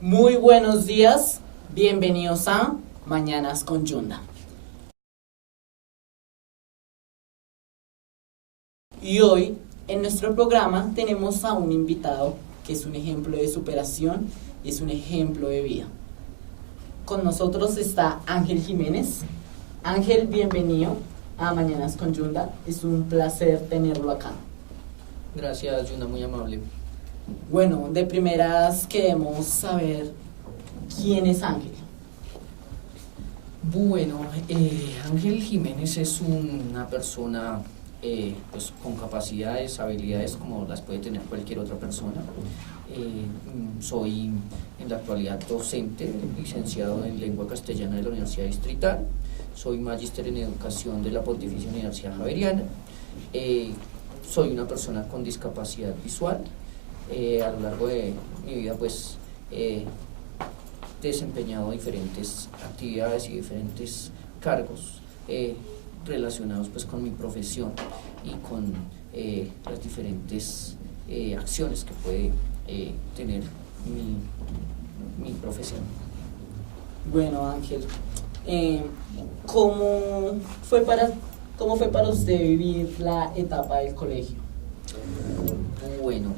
Muy buenos días, bienvenidos a Mañanas con Yunda. Y hoy en nuestro programa tenemos a un invitado que es un ejemplo de superación y es un ejemplo de vida. Con nosotros está Ángel Jiménez. Ángel, bienvenido a Mañanas con Yunda. Es un placer tenerlo acá. Gracias, Yuna, muy amable. Bueno, de primeras queremos saber quién es Ángel. Bueno, Ángel Jiménez es una persona pues, con capacidades, habilidades como las puede tener cualquier otra persona. Soy en la actualidad docente, licenciado en lengua castellana de la Universidad Distrital. Soy magíster en educación de la Pontificia Universidad Javeriana. Soy una persona con discapacidad visual. A lo largo de mi vida pues he desempeñado diferentes actividades y diferentes cargos relacionados pues con mi profesión y con las diferentes acciones que puede tener mi profesión. Bueno, Ángel, ¿cómo fue para usted vivir la etapa del colegio? Bueno,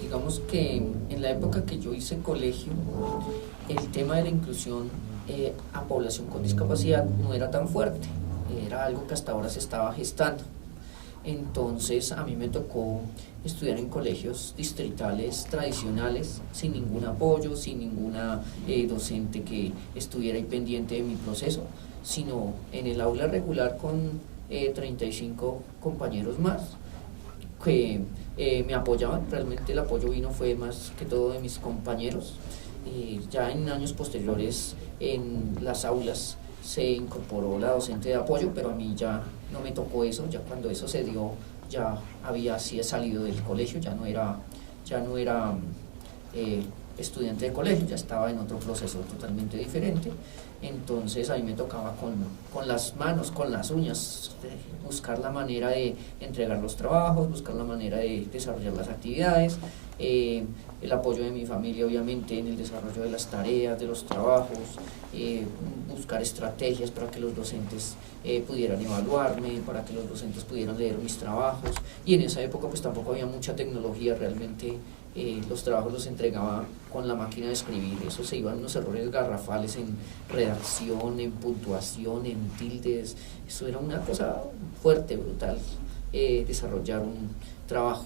digamos que en la época que yo hice colegio, el tema de la inclusión a población con discapacidad no era tan fuerte, era algo que hasta ahora se estaba gestando. Entonces a mí me tocó estudiar en colegios distritales tradicionales, sin ningún apoyo, sin ninguna docente que estuviera ahí pendiente de mi proceso, sino en el aula regular con 35 compañeros más que me apoyaban. Realmente el apoyo fue más que todo de mis compañeros. Ya en años posteriores en las aulas se incorporó la docente de apoyo, pero a mí ya no me tocó eso. Ya cuando eso se dio ya había salido del colegio, ya no era estudiante de colegio, ya estaba en otro proceso totalmente diferente. Entonces a mí me tocaba con las manos, con las uñas, buscar la manera de entregar los trabajos, buscar la manera de desarrollar las actividades, el apoyo de mi familia obviamente en el desarrollo de las tareas, de los trabajos, buscar estrategias para que los docentes pudieran evaluarme, para que los docentes pudieran leer mis trabajos. Y en esa época pues tampoco había mucha tecnología, realmente los trabajos los entregaba con la máquina de escribir. Eso se iban unos errores garrafales en redacción, en puntuación, en tildes. Eso era una cosa fuerte, brutal, desarrollar un trabajo.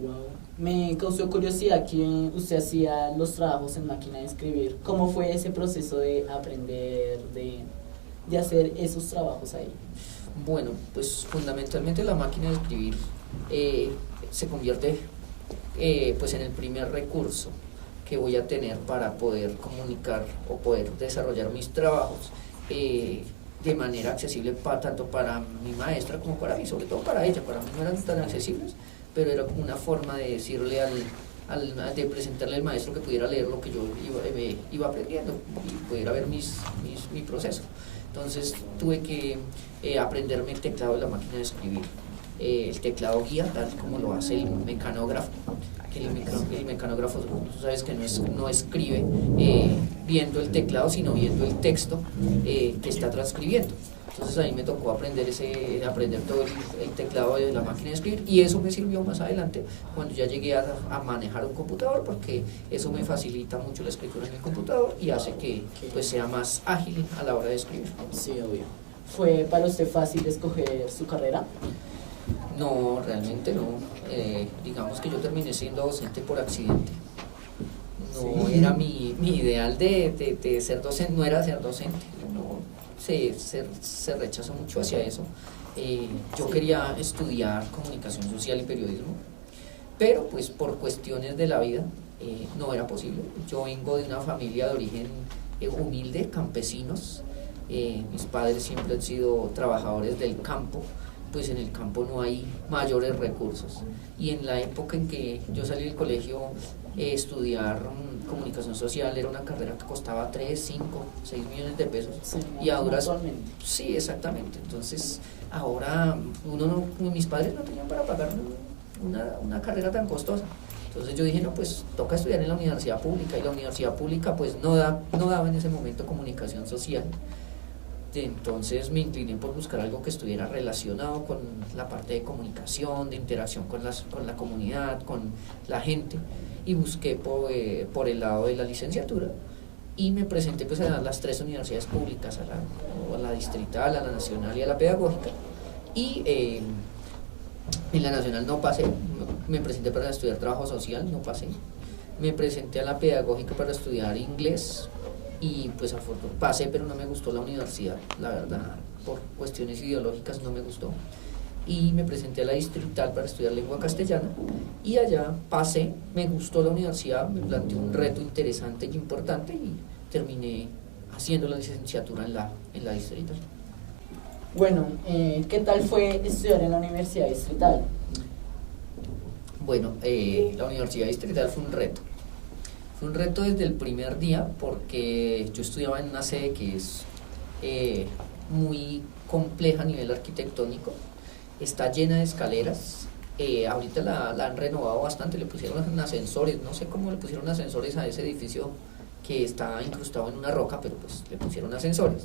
Wow. Me causó curiosidad que usted hacía los trabajos en máquina de escribir. ¿Cómo fue ese proceso de aprender, de hacer esos trabajos ahí? Bueno, pues fundamentalmente la máquina de escribir se convierte pues en el primer recurso que voy a tener para poder comunicar o poder desarrollar mis trabajos de manera accesible tanto para mi maestra como para mí, sobre todo para ella. Para mí no eran tan accesibles, pero era como una forma de decirle de presentarle al maestro que pudiera leer lo que yo iba aprendiendo y pudiera ver mi proceso. Entonces tuve que aprenderme el teclado de la máquina de escribir, el teclado guía, tal como lo hace el mecanógrafo, que el mecanógrafo, tú sabes que no escribe viendo el teclado, sino viendo el texto que está transcribiendo. Entonces ahí me tocó aprender todo el teclado de la máquina de escribir, y eso me sirvió más adelante cuando ya llegué a manejar un computador, porque eso me facilita mucho la escritura en el computador y hace que pues sea más ágil a la hora de escribir. Sí, obvio. ¿Fue para usted fácil escoger su carrera? No, realmente no. Digamos que yo terminé siendo docente por accidente. No era mi ideal de ser docente, no era ser docente. No, se rechazó mucho hacia eso. Yo quería estudiar comunicación social y periodismo, pero pues por cuestiones de la vida no era posible. Yo vengo de una familia de origen humilde, campesinos. Mis padres siempre han sido trabajadores del campo, pues en el campo no hay mayores recursos. Y en la época en que yo salí del colegio, estudiar comunicación social era una carrera que costaba 3, 5, 6 millones de pesos. Sí, y ahora actualmente. sí, exactamente. Entonces ahora mis padres no tenían para pagar una carrera tan costosa. Entonces yo dije, no, pues toca estudiar en la universidad pública, y la universidad pública pues no daba en ese momento comunicación social. Entonces me incliné por buscar algo que estuviera relacionado con la parte de comunicación, de interacción con la comunidad, con la gente, y busqué por el lado de la licenciatura, y me presenté pues a las 3 universidades públicas, a la distrital, a la nacional y a la pedagógica, y en la nacional no pasé. Me presenté para estudiar trabajo social, no pasé. Me presenté a la pedagógica para estudiar inglés, y pues pasé, pero no me gustó la universidad, la verdad, por cuestiones ideológicas no me gustó. Y me presenté a la distrital para estudiar lengua castellana, y allá pasé, me gustó la universidad, me planteó un reto interesante y importante, y terminé haciendo la licenciatura en la distrital. Bueno, ¿qué tal fue estudiar en la Universidad Distrital? Bueno, la Universidad Distrital fue un reto. Fue un reto desde el primer día, porque yo estudiaba en una sede que es muy compleja a nivel arquitectónico, está llena de escaleras. Ahorita la han renovado bastante, le pusieron ascensores, no sé cómo le pusieron ascensores a ese edificio que está incrustado en una roca, pero pues le pusieron ascensores,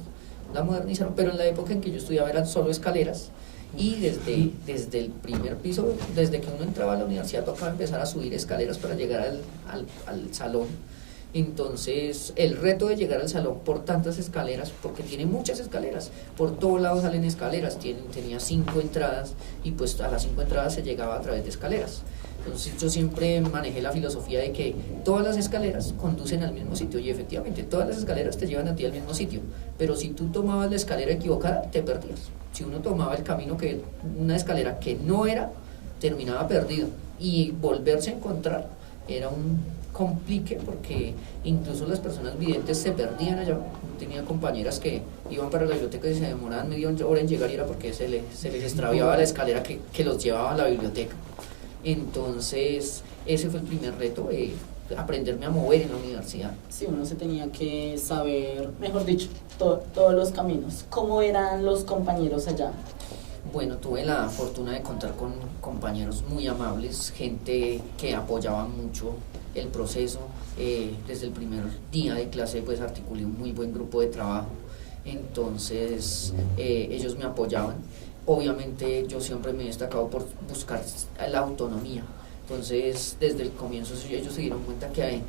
la modernizaron, pero en la época en que yo estudiaba eran solo escaleras, y desde el primer piso, desde que uno entraba a la universidad, tocaba empezar a subir escaleras para llegar al salón. Entonces el reto de llegar al salón por tantas escaleras, porque tiene muchas escaleras, por todos lados salen escaleras, tenía 5 entradas, y pues a las 5 entradas se llegaba a través de escaleras. Entonces yo siempre manejé la filosofía de que todas las escaleras conducen al mismo sitio, y efectivamente todas las escaleras te llevan a ti al mismo sitio, pero si tú tomabas la escalera equivocada, te perdías. Si uno tomaba el camino una escalera que no era, terminaba perdido, y volverse a encontrar era un complique, porque incluso las personas videntes se perdían allá. Tenía compañeras que iban para la biblioteca y se demoraban media hora en llegar, y era porque se les extraviaba la escalera que los llevaba a la biblioteca. Entonces ese fue el primer reto, aprenderme a mover en la universidad. Sí, uno se tenía que saber, mejor dicho, todos los caminos. ¿Cómo eran los compañeros allá? Bueno, tuve la fortuna de contar con compañeros muy amables, gente que apoyaba mucho el proceso. Desde el primer día de clase pues articulé un muy buen grupo de trabajo, entonces ellos me apoyaban. Obviamente yo siempre me he destacado por buscar la autonomía. Entonces, desde el comienzo ellos se dieron cuenta que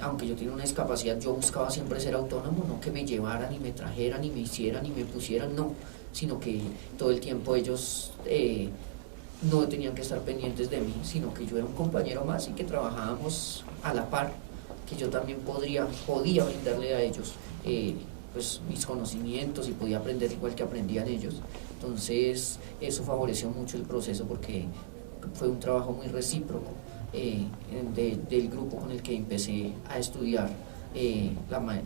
aunque yo tenía una discapacidad, yo buscaba siempre ser autónomo, no que me llevaran y me trajeran y me hicieran y me pusieran, no, sino que todo el tiempo ellos no tenían que estar pendientes de mí, sino que yo era un compañero más, y que trabajábamos a la par, que yo también podía brindarle a ellos pues mis conocimientos, y podía aprender igual que aprendían ellos. Entonces eso favoreció mucho el proceso, porque fue un trabajo muy recíproco del grupo con el que empecé a estudiar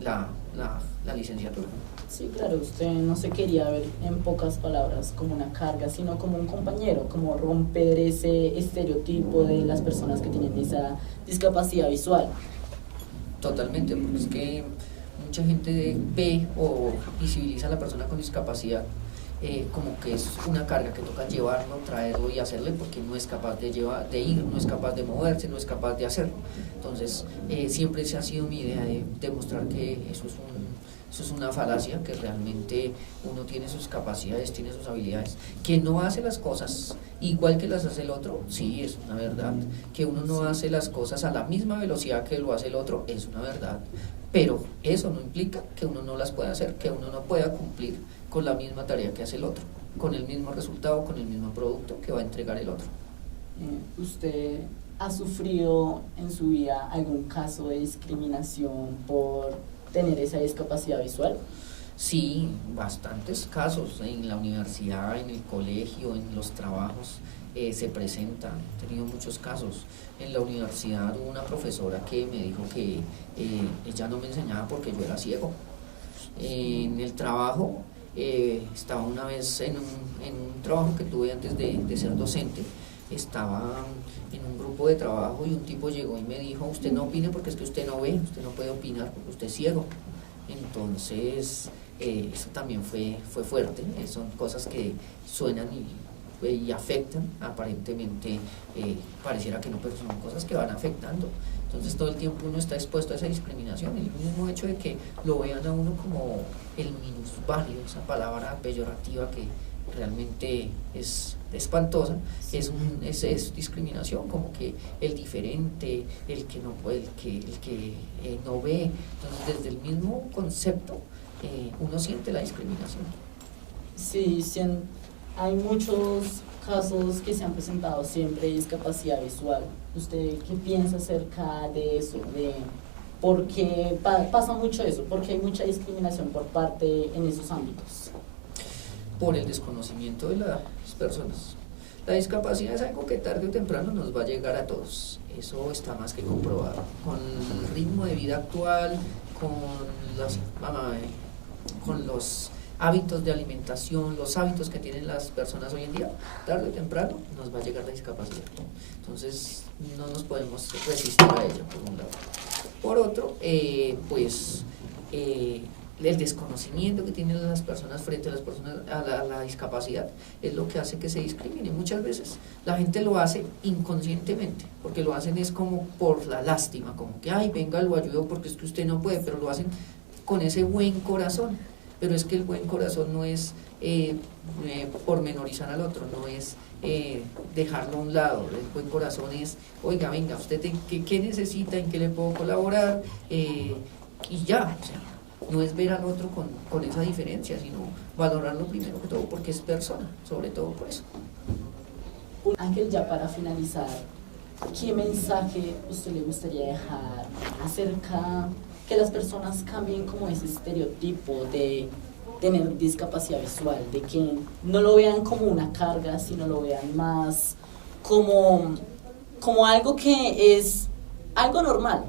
la licenciatura. Sí, claro, usted no se quería ver, en pocas palabras, como una carga, sino como un compañero, como romper ese estereotipo de las personas que tienen esa discapacidad visual. Totalmente, porque es que mucha gente ve o visibiliza a la persona con discapacidad como que es una carga que toca llevarlo, traerlo y hacerle, porque no es capaz de ir, no es capaz de moverse, no es capaz de hacerlo. Entonces siempre esa ha sido mi idea, de demostrar que eso es una falacia, que realmente uno tiene sus capacidades, tiene sus habilidades, que no hace las cosas igual que las hace el otro, sí, es una verdad, que uno no hace las cosas a la misma velocidad que lo hace el otro, es una verdad, pero eso no implica que uno no las pueda hacer, que uno no pueda cumplir con la misma tarea que hace el otro, con el mismo resultado, con el mismo producto que va a entregar el otro. ¿Usted ha sufrido en su vida algún caso de discriminación por tener esa discapacidad visual? Sí, bastantes casos en la universidad, en el colegio, en los trabajos se presentan. He tenido muchos casos. En la universidad hubo una profesora que me dijo que ella no me enseñaba porque yo era ciego. En el trabajo, estaba una vez en un trabajo que tuve antes de ser docente, estaba en un grupo de trabajo, y un tipo llegó y me dijo: usted no opine porque es que usted no ve, usted no puede opinar porque usted es ciego. Entonces eso también fue fuerte, son cosas que suenan y afectan, aparentemente pareciera que no, pero son cosas que van afectando. Entonces todo el tiempo uno está expuesto a esa discriminación, el mismo hecho de que lo vean a uno como el minusválido, esa palabra peyorativa que realmente es espantosa, es discriminación, como que el diferente, el que no puede, el que no ve. Entonces desde el mismo concepto uno siente la discriminación. Sí, hay muchos casos que se han presentado siempre de discapacidad visual. ¿Usted qué piensa acerca de eso? De ¿por qué pasa mucho eso? ¿Por qué hay mucha discriminación por parte en esos ámbitos? Por el desconocimiento de las personas. La discapacidad es algo que tarde o temprano nos va a llegar a todos. Eso está más que comprobado. Con el ritmo de vida actual, con los hábitos de alimentación, los hábitos que tienen las personas hoy en día, tarde o temprano nos va a llegar la discapacidad. Entonces no nos podemos resistir a ella, por un lado. Por otro, el desconocimiento que tienen las personas frente a las personas a la discapacidad es lo que hace que se discrimine. Muchas veces la gente lo hace inconscientemente, porque lo hacen es como por la lástima, como que, ay, venga, lo ayudo porque es que usted no puede, pero lo hacen con ese buen corazón. Pero es que el buen corazón no es pormenorizar al otro, no es dejarlo a un lado. El buen corazón es, oiga, venga, ¿usted qué necesita? ¿En qué le puedo colaborar? Y ya, o sea, no es ver al otro con esa diferencia, sino valorarlo primero que todo porque es persona, sobre todo por eso. Ángel, ya para finalizar, ¿qué mensaje usted le gustaría dejar acerca que las personas cambien como ese estereotipo de tener discapacidad visual, de que no lo vean como una carga, sino lo vean más como algo que es algo normal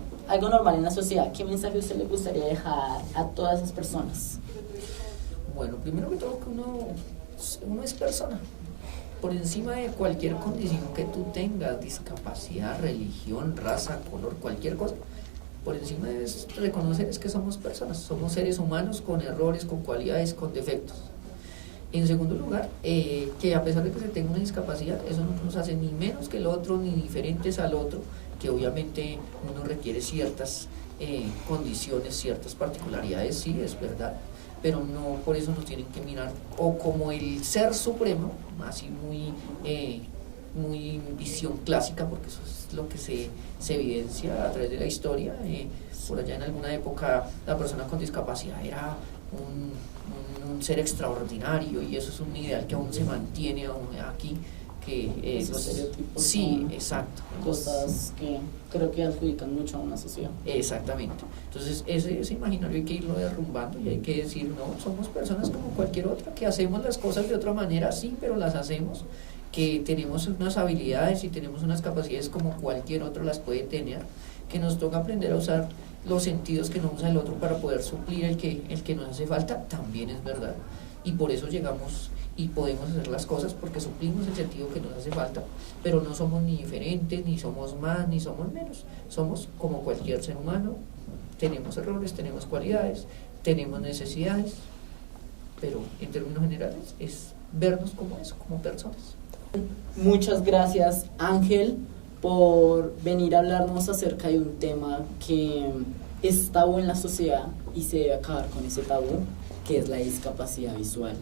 en la sociedad? ¿Qué mensaje usted le gustaría dejar a todas esas personas? Bueno, primero que todo, que uno es persona. Por encima de cualquier condición que tú tengas, discapacidad, religión, raza, color, cualquier cosa, por encima de reconocer es que somos personas, somos seres humanos con errores, con cualidades, con defectos. En segundo lugar, que a pesar de que se tenga una discapacidad, eso no nos hace ni menos que el otro, ni diferentes al otro, que obviamente uno requiere ciertas condiciones, ciertas particularidades, sí, es verdad, pero no por eso nos tienen que mirar o como el ser supremo, así muy visión clásica, porque eso es lo que se evidencia a través de la historia. Por allá en alguna época la persona con discapacidad era un ser extraordinario, y eso es un ideal que aún se mantiene aquí, que esos estereotipos, sí, exacto, cosas que creo que adjudican mucho a una sociedad. Exactamente. Entonces ese imaginario hay que irlo derrumbando y hay que decir, no, somos personas como cualquier otra, que hacemos las cosas de otra manera, sí, pero las hacemos, que tenemos unas habilidades y tenemos unas capacidades como cualquier otro las puede tener, que nos toca aprender a usar los sentidos que no usa el otro para poder suplir el que nos hace falta, también es verdad. Y por eso llegamos y podemos hacer las cosas, porque suplimos el sentido que nos hace falta, pero no somos ni diferentes, ni somos más, ni somos menos. Somos como cualquier ser humano, tenemos errores, tenemos cualidades, tenemos necesidades, pero en términos generales es vernos como eso, como personas. Muchas gracias, Ángel, por venir a hablarnos acerca de un tema que es tabú en la sociedad y se debe acabar con ese tabú, que es la discapacidad visual.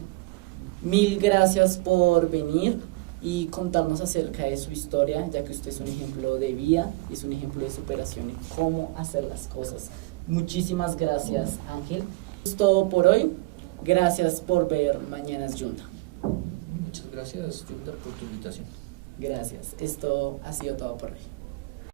Mil gracias por venir y contarnos acerca de su historia, ya que usted es un ejemplo de vida y es un ejemplo de superación y cómo hacer las cosas. Muchísimas gracias, Ángel. Es todo por hoy. Gracias por ver Mañanas Yunda. Muchas gracias, Yunda, por tu invitación. Gracias. Esto ha sido todo por hoy.